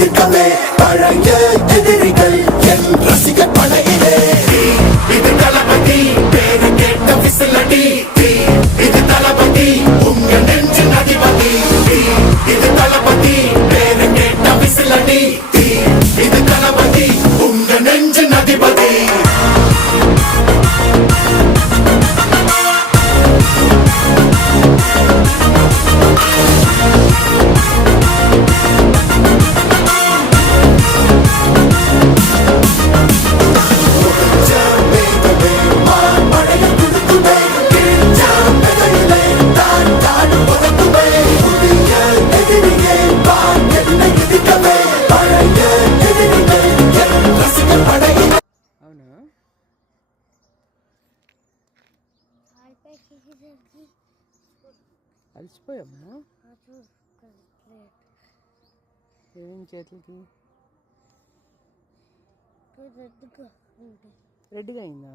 எதிர்க்கவே பழைய எதிரிகள் என் ரசிகர் படையிலே. இது தளபதி பேரு கேட்ட விசிலடி, இது தளபதி உங்க நெஞ்சு அதிபதி. இது தளபதி பேரு கேட்ட விசிலடி, இது தளபதி உங்க நெஞ்சு அதிபதி. అలసిపోయామ్మా ఏం చేతులకి రెడ్గా అయిందా?